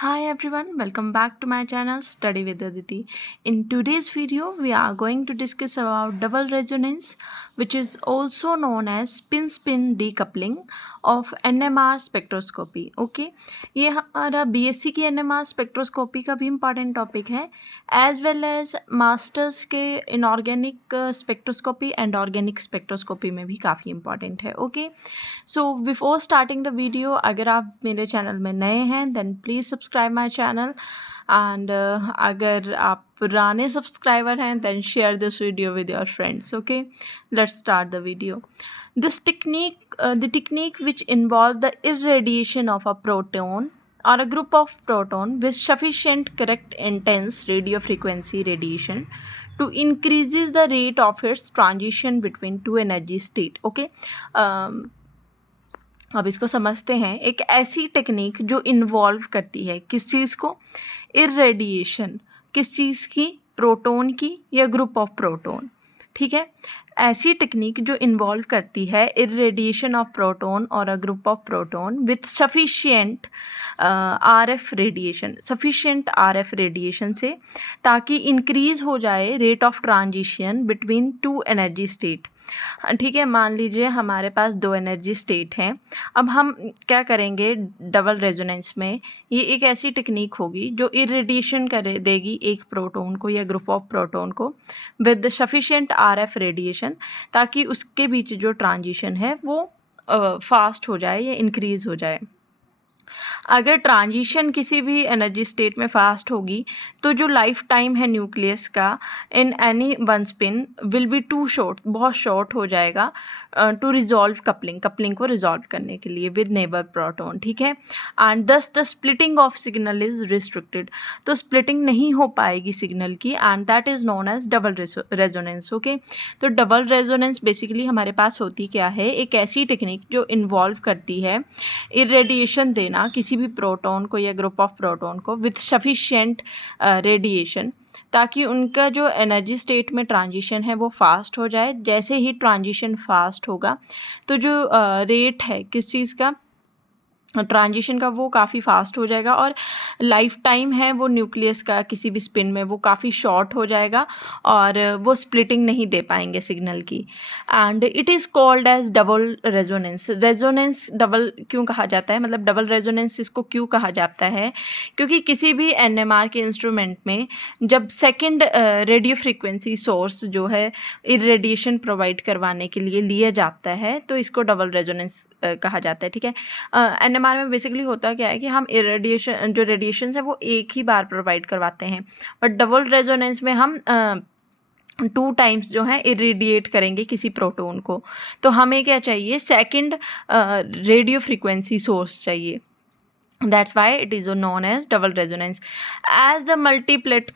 Hi everyone, welcome back to my channel Study with Aditi. In today's video, we are going to discuss about double resonance, which is also known as spin-spin decoupling of NMR spectroscopy. Okay, ये हमारा BSc की NMR spectroscopy का भी important topic है, as well as masters के inorganic spectroscopy and organic spectroscopy में भी काफ़ी important है. Okay, so before starting the video, अगर आप मेरे चैनल में नए हैं then please subscribe my channel and अगर आप पुराने सब्सक्राइबर हैं then share this video with your friends. Okay, let's start the video. This technique, the technique which involves the irradiation of a proton or a group of proton with sufficient correct intense radio frequency radiation to increases the rate of its transition between two energy state. Okay, अब इसको समझते हैं. एक ऐसी technique जो involve करती है किस चीज़ को, इरेडिएशन, किस चीज़ की, प्रोटॉन की या ग्रुप ऑफ प्रोटॉन. ठीक है, ऐसी टेक्निक जो इन्वॉल्व करती है इरेडिएशन ऑफ प्रोटॉन और a group of proton with sufficient RF radiation, sufficient RF radiation से, ताकि इंक्रीज़ हो जाए rate of transition between two energy state. ठीक है, मान लीजिए हमारे पास दो एनर्जी स्टेट हैं. अब हम क्या करेंगे, डबल रेजोनेंस में ये एक ऐसी टेक्निक होगी जो इरेडिएशन कर देगी एक प्रोटॉन को या ग्रुप ऑफ प्रोटॉन को विद सफिशिएंट आरएफ रेडिएशन, ताकि उसके बीच जो ट्रांजिशन है वो फास्ट हो जाए या इंक्रीज़ हो जाए. अगर ट्रांजिशन किसी भी एनर्जी स्टेट में फास्ट होगी तो जो लाइफ टाइम है न्यूक्लियस का in any one spin will be too short, बहुत शॉर्ट हो जाएगा टू रिजॉल्व कपलिंग को रिजॉल्व करने के लिए विद नेबर प्रोटॉन. ठीक है, and thus the splitting of signal is restricted, तो स्प्लिटिंग नहीं हो पाएगी सिग्नल की, and that is known as double resonance. Okay, तो डबल रेजोनेंस बेसिकली हमारे पास होती क्या है, एक ऐसी टेक्निक जो इन्वॉल्व करती है इरेडिएशन देना किसी भी प्रोटॉन को या ग्रुप ऑफ प्रोटॉन को विथ सफिशिएंट रेडिएशन, ताकि उनका जो एनर्जी स्टेट में ट्रांजिशन है वो फास्ट हो जाए. जैसे ही ट्रांजिशन फास्ट होगा तो जो रेट है किस चीज़ का, ट्रांजिशन का, वो काफ़ी फास्ट हो जाएगा और लाइफ टाइम है वो न्यूक्लियस का किसी भी स्पिन में वो काफ़ी शॉर्ट हो जाएगा और वो स्प्लिटिंग नहीं दे पाएंगे सिग्नल की. And it is called as double resonance. Resonance double क्यों कहा जाता है, मतलब डबल रेजोनेंस इसको क्यों कहा जाता है, क्योंकि किसी भी एनएमआर के इंस्ट्रूमेंट में जब सेकेंड रेडियो फ्रिक्वेंसी सोर्स जो है इरेडिएशन प्रोवाइड करवाने के लिए लिया जाता है तो इसको डबल रेजोनेंस कहा जाता है. ठीक है, एनएमआर में बेसिकली होता क्या है कि हम इरेडिएशन, जो रेडिएशन है वो एक ही बार प्रोवाइड करवाते हैं, बट डबल रेजोनेंस में हम 2 टाइम्स जो है इरेडिएट करेंगे किसी प्रोटॉन को. तो हमें क्या चाहिए, सेकंड रेडियो फ्रीक्वेंसी सोर्स चाहिए. That's why it is known as double resonance. As the multiplet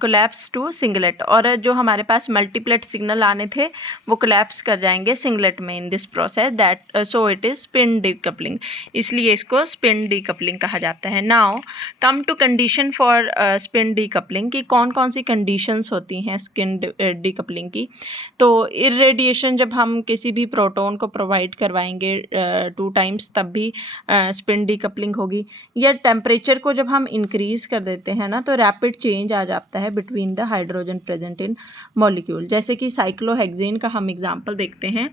collapse to singlet, और जो हमारे पास मल्टीप्लेट सिग्नल आने थे वो कोलैप्स कर जाएंगे सिंगलेट में in this process, that so it is spin decoupling, इसलिए इसको स्पिन डीकपलिंग कहा जाता है. Now come to condition for spin decoupling, कि कौन कौन सी कंडीशंस होती हैं स्पिन डीकपलिंग की. तो इरेडिएशन जब हम किसी भी प्रोटॉन को प्रोवाइड करवाएंगे 2 टाइम्स तब भी स्पिन डीकपलिंग होगी, या टेम्परेचर को जब हम इंक्रीज़ कर देते हैं ना तो रैपिड चेंज आ जाता है between the hydrogen present in molecule. जैसे कि साइक्लोहेक्सेन का हम एग्जांपल देखते हैं.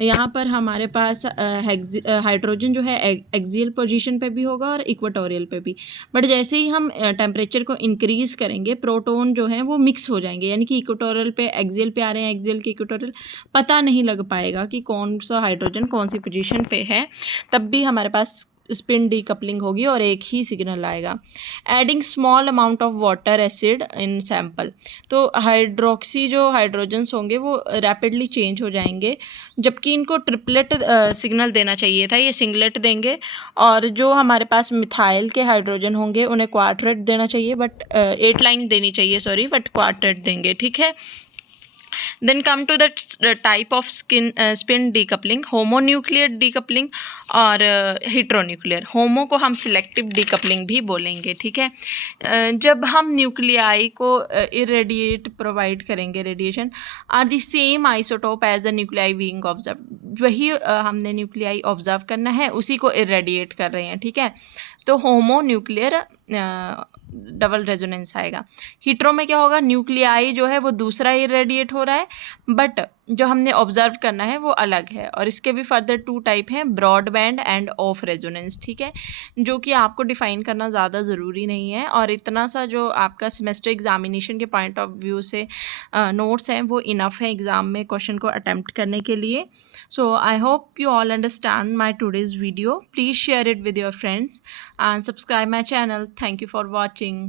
यहाँ पर हमारे पास हाइड्रोजन जो है एक्सियल पोजीशन पे भी होगा और इक्वेटोरियल पे भी, बट जैसे ही हम टेम्परेचर को इंक्रीज़ करेंगे प्रोटॉन जो है वो मिक्स हो जाएंगे, यानी कि इक्वेटोरियल पे एक्सियल पे आ रहे हैं, एक्सियल के इक्वेटोरियल, पता नहीं लग पाएगा कि कौन सा हाइड्रोजन कौन सी पोजीशन पे है. तब भी हमारे पास स्पिन डीकपलिंग होगी और एक ही सिग्नल आएगा. Adding small amount of water acid in sample, तो हाइड्रोक्सी जो हाइड्रोजन्स होंगे वो रैपिडली चेंज हो जाएंगे, जबकि इनको ट्रिपलेट सिग्नल देना चाहिए था, ये सिंगलेट देंगे. और जो हमारे पास मिथाइल के हाइड्रोजन होंगे उन्हें क्वार्टेट देना चाहिए, बट 8 लाइन देनी चाहिए सॉरी, बट क्वार्टेट देंगे. ठीक है, Then come to the type of spin decoupling, homonuclear decoupling और heteronuclear. होमो को हम सिलेक्टिव डीकपलिंग भी बोलेंगे. ठीक है, जब हम न्यूक्लियाई को इरेडिएट प्रोवाइड करेंगे, radiation are the same isotope as the nuclei being observe, वही हमने न्यूक्लियाई ऑब्जर्व करना है, उसी को इरेडिएट कर रहे हैं. ठीक है, तो होमो न्यूक्लियर डबल रेजोनेंस आएगा। हीट्रो में क्या होगा, न्यूक्लियाई जो है वो दूसरा इरेडिएट हो रहा है, बट जो हमने ऑब्जर्व करना है वो अलग है। और इसके भी फर्दर 2 टाइप हैं, broad band and off resonance, ठीक है, जो कि आपको डिफाइन करना ज़्यादा ज़रूरी नहीं है। और इतना सा जो आपका सेमेस्टर एग्जामिनेशन के पॉइंट ऑफ व्यू से नोट्स हैं वो इनफ है एग्ज़ाम में क्वेश्चन को अटेम्प्ट करने के लिए। So I hope you all understand my today's video. Please share it with your friends and subscribe my channel. Thank you for watching.